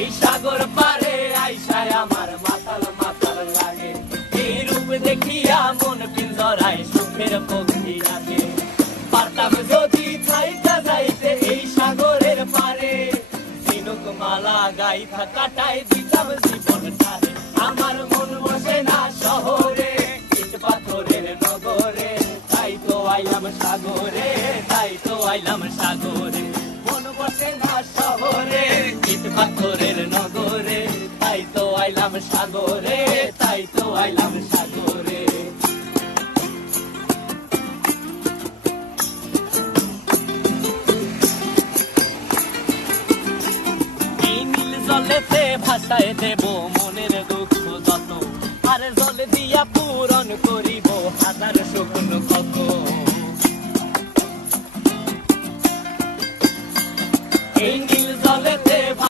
এই সাগর পারে আইসায় আমার মাতাল মাতাল লাগে। এই রূপ দেখিয়া মন পিঞ্জরায় সুখের পক্ষী রাখে। পারতাম যদি থাইকা যাইতে এই সাগরের পারে, ঝিনুক মালা গাইথা কাটাই দিতাম জীবনটারে। আমার মন বসে না শহরে, ইট পাথরের নগরে, তাই তো আইলাম সাগরে, তাই তো আইলাম সাগরে। মন বসে না শহরে, ইট পাথরের নগরে, তাই তো আইলাম সাগরে, তাই তো আইলাম সাগরে। এই নীল জলেতে ভাসায় দেব মনের দুঃখ যত, আর জল দিয়া পূরণ করিব হাজার শুকনো কত। এই নীল জলেতে